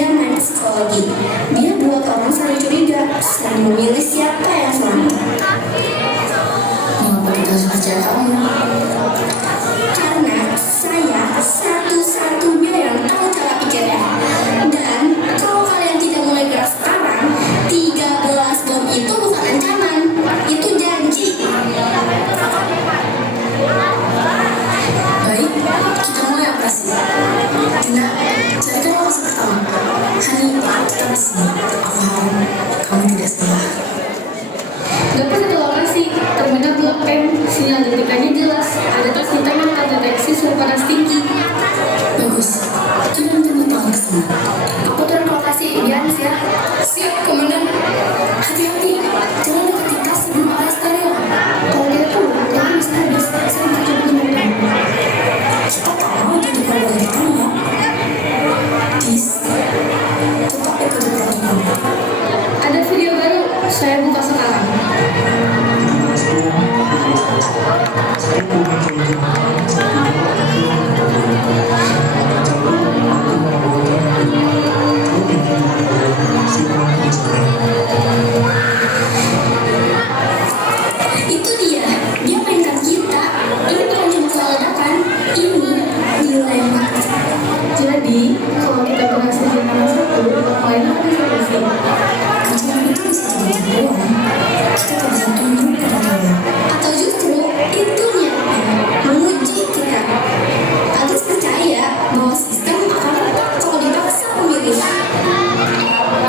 Dia main psikologi. Dia buat orang saling curiga, saling memilih siapa yang selamat. Mengapa kita harus percaya kamu? Karena saya satu-satunya yang tahu cara pikirnya. Dan kalau kalian tidak mulai gerak sekarang, 13 bom itu bukan ancaman, itu janji. Baik, kita mulai operasi. Tina, carikan lokasi pertama. Hani, kita di sini. Aku harap kamu tidak salah. Dapat satu lokasi, terminal Blok M, sinyal detikannya jelas, ada tas hitam yang terdeteksi suhu panas tinggi. Bagus, kita nanti bertahan ke sana. Aku turun ke lokasi, Ian, siap. Siap, Komandan. Hati-hati, jangan dekati tas sebelum arah stereo. Kalau dia turun, jangan bisa habis. Saya bisa coba menemukan. Kita tahu jadi kalau dari kamu. Please, tetap ikuti protokol. Ada video baru, saya buka sekarang. Itu dia mainkan kita. Ini bukan cuma soal ledakan, ini dilema. Jadi, kalau kita berhasil di mana satu, lain akan disolusi. Kerjaan itu bisa jadi jagoan. Kita tak bisa tunduk pada kalian. Atau justru itu niatnya menguji kita. Agus percaya bahwa sistem akan tetap kalau dipaksa memilih.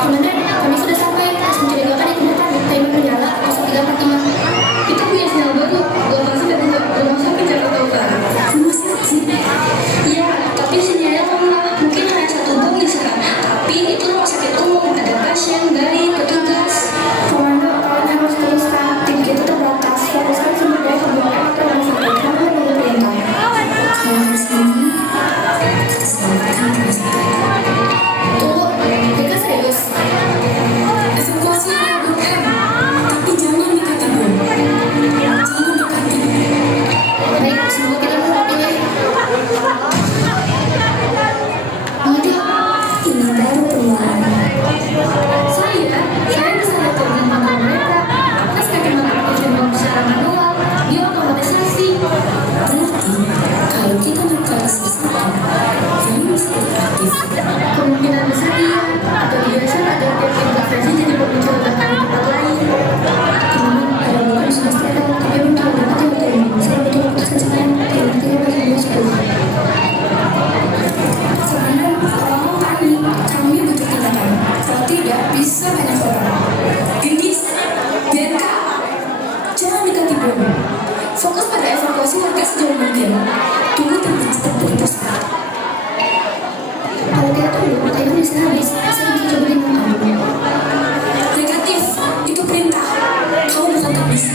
Komandan, kami sudah sampai. Tas mencurigakan di depan. Timer menyala 0345. Kita punya sinyal baru, lokasi dan rumah sakit Jakarta Utara. Rumah sakit. Ya, tapi sinyalnya lemah. Mungkin hanya satu bom di sana. Tapi itu rumah sakit umum. Ada pasien, dari petugas. Komando, kalian harus teruskan. Tim kita terbatas. Fokuskan sumber daya ke Blok M atau rumah sakit. Kamu yang menunggu perintah. Kalau harus ini, kita selamatkan rumah sakit. Tunggu, mereka serius. Evakuasi area Blok M. Tapi jangan dekati bom. Jangan dekati. Baik, semua kita mewakili. Ada, ini baru permulaan. Saya bisa atur dengan mata mereka. Atas bagaimana aktifin bom secara manual, diotomatisasi. Berarti, kalau kita buka sesuatu, yang bisa aktif. Kemungkinan besar iya, atau biasa ada tiap intervensi jadi pemicu ledakan di tempat lain. Teman-teman, ada bukan sudah steril, tapi muncul dengan tiba-tiba. Saya butuh waktu sejenak, tiba-tiba bagian 10. Sebenarnya, kalau mau panik, kami butuh tindakan. Kalau tidak, bisa banyak orang. Gendis, BNK, jangan dekati bom. Fokus pada evakuasi warga sejauh mungkin. Tunggu tempat berlintas. Kalau dia tunggu, timer bisa habis. Saya bisa coba lindungi. Negatif, itu perintah. Kamu bukan teknis.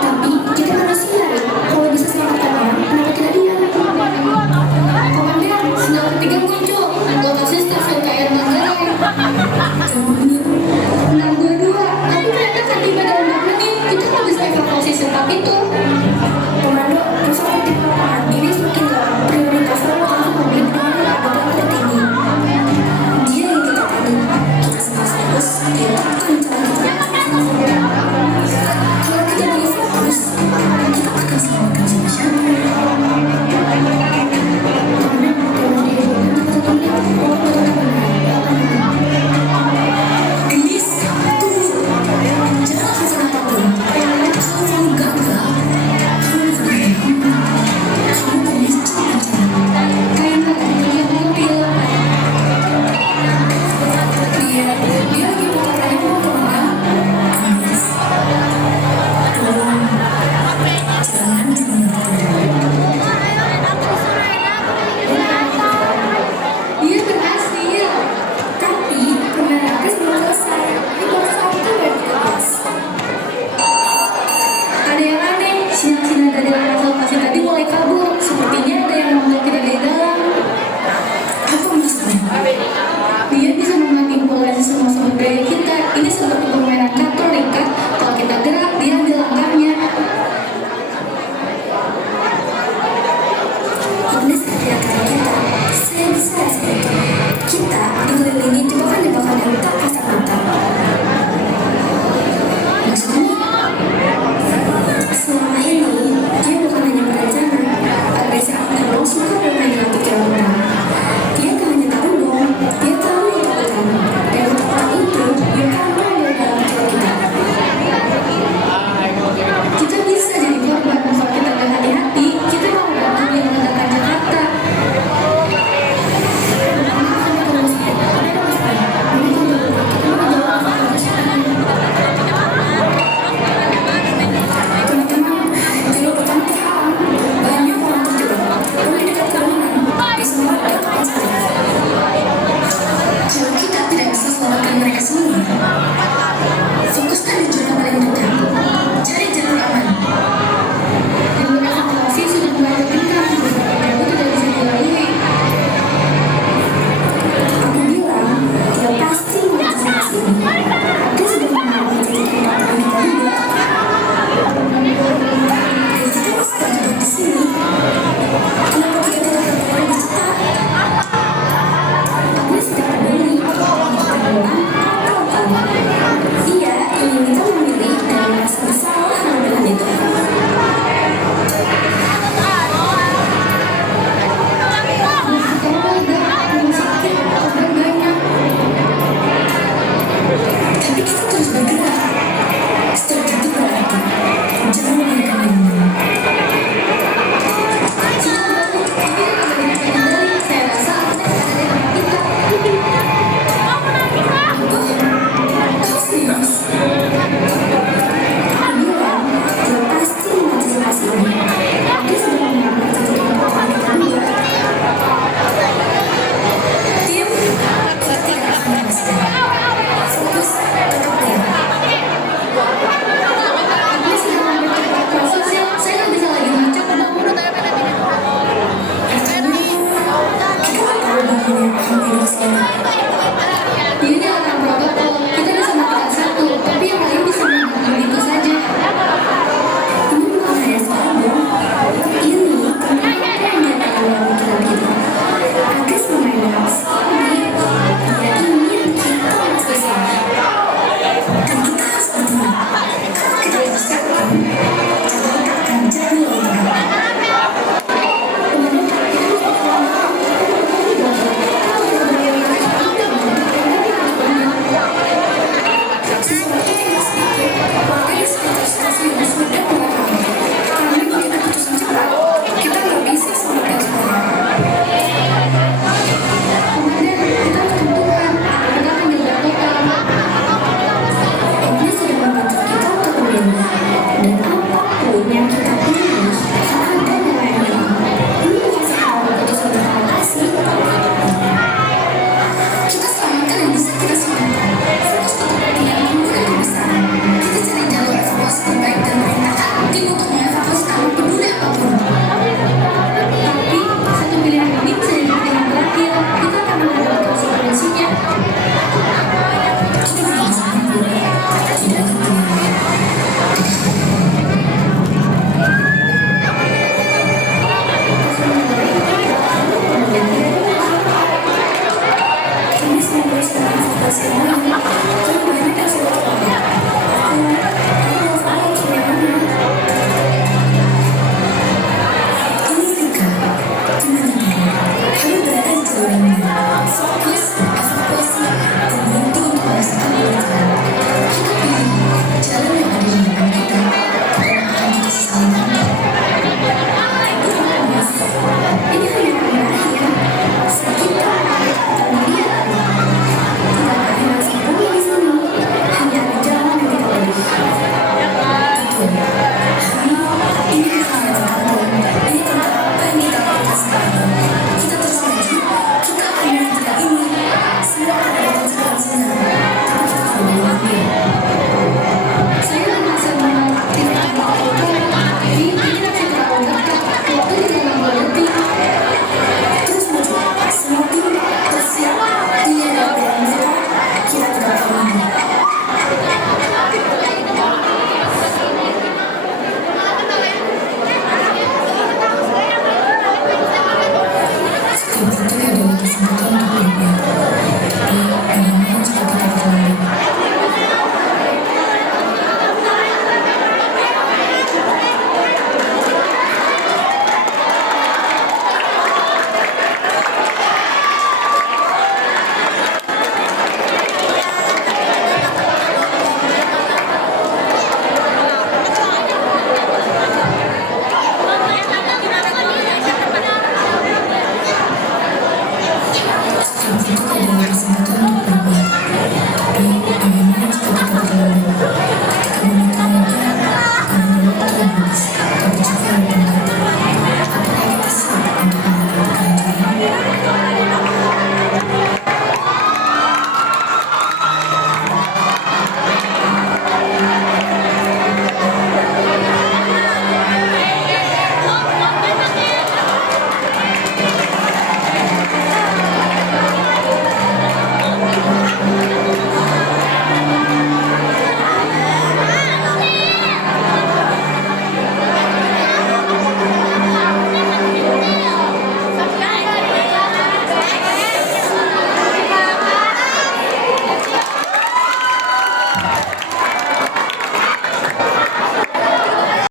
Tapi kita manusia. Kalau bisa selamatkan orang, kenapa tidak diam? Komandan, sinyal ketiga muncul. Lokasi stasiun KR Manggarai. Kamu benar. 622, tapi ternyata akan tiba dalam 2 menit. Kita nggak bisa evakuasi secepat itu. Komando, rusak aktif lapangan. Ini semakin gelap. Prioritasnya lokasi publik dengan keadaan tertinggi. Dia yang kita tadi. Kita sedang fokus. Dia akan cara kita. Kalau kita lagi fokus, kita akan selamatkan siapa-siapa. Komando, tolong dihubungkan ke satu menit. Pokoknya tetap benar. Gendis, tunggu. Jangan lakukan apapun. Kalau kamu gagal, kamu bukan ayah kamu. Kamu pemicu bencana. Timer, terlihat mobil. Dia lagi putar remote, Komandan. Gendis, tolong. Jangan Dia berhasil. Tapi, permainan Agus belum selesai. Ini baru satu dari 13. Ada yang aneh, sinyal-sinyal dari lokasi tadi mulai kabur. Sepertinya ada yang memanggil kita dari dalam. apa masalahnya? Dia bisa memanipulasi semua sumber daya kita. Ini seperti permainan kartu ringkat. Kalau kita gerak, dia ambil langkahnya. Agnes tidak kita. Saya bisa seperti itu. kita dikelilingi jebakan-jebakan yang tak kasat mata. Maksudnya? Selama ini, dia bukan hanya berencana agar si Abdul suka bermain dengan pikiran orang. Dia tak hanya tahu dong, dia tahu ketakutan. Dan ketakutan itu berkarya dari dalam pikiran kita. Kita bisa jadi korban kalau kita gak hati-hati. Kita mau bantu yang meledakan Jakarta. Teman-teman, kalau pertama paham, banyak orang terjebak. Kalau di dekat kerumunan, di semua ada tempat saja. Kalau kita tidak bisa selamatkan mereka semua, fokuskan di zona paling dekat. Cari jalur aman. Jalur evakuasi sudah mulai tergenang. Jauh tidak bisa dilalui. Aku bilang, dia pasti mengantisipasi ini. Dia sudah mengalami titik yang paling terlibat. Dan kita masih terjebak di sini. Kenapa kita tidak bergerak lebih cepat? Agnes tidak peduli mau kita pulang atau tidak. Dia ingin kita memilih dan merasa bersalah mengambil itu. Kalau ada rumah sakit, korban banyak. Tapi kita terus bergerak. Setiap detik berarti. Jangan membiarkan ini. Saya rasa Agnes ada di tempat kita. Kau serius? Aku bilang, dia pasti mengantisipasi ini. Dia sudah mengalami titik yang paling terlibat. Diam. Kita tidak akan menyelesaikan. Fokus, tetap diam. Agnes sedang mempercepat prosesnya. Saya nggak bisa lagi ngacak. Kita nggak tahu bagaimana hal ini kesini. Ini adalah protokol. Kita bisa melakukan satu, tapi yang lain bisa melakukan itu saja. Ini bukan hanya soal bom. Ini tentang apa yang dia tahu dalam pikiran kita. Agnes bermain dengan psikologi. Dia ingin kita merasa salah. Dan kita harus bertindak. Kalau kita bersatu, Jakarta akan jadi lebih baik. Sesuatu tidak sedikit. Warga di sekitar stasiun sudah memahami. Kami butuh keputusan cepat. Kita nggak bisa selamatkan semuanya. Komandan, kita harus tentukan. Kita akan dijatuhkan. Agnes sudah membantu kita untuk memilih. Dan apapun yang kita pilih, ada nilainya. Ini bukan sekedar keputusan terima kasih. Kita selamatkan yang bisa kita selamatkan. Fokus pada kepentingan umum dan kebesaran. Kita cari jalur evakuasi terbaik dan perintahkan tim untuk mengevakuasi tanpa peduli apapun. Tapi, satu pilihan ini bisa jadi pilihan terakhir. Kita akan menghadapi konsekuensinya. Kita bukan sendiri. Tidak ada pilihan. Kami sedang berusaha evakuasi semuanya. Tapi banyak yang sudah terlambat. Aku harus bagaimana? Ini Rika. Gimana dia? Kami berada di jalur ini. Fokus.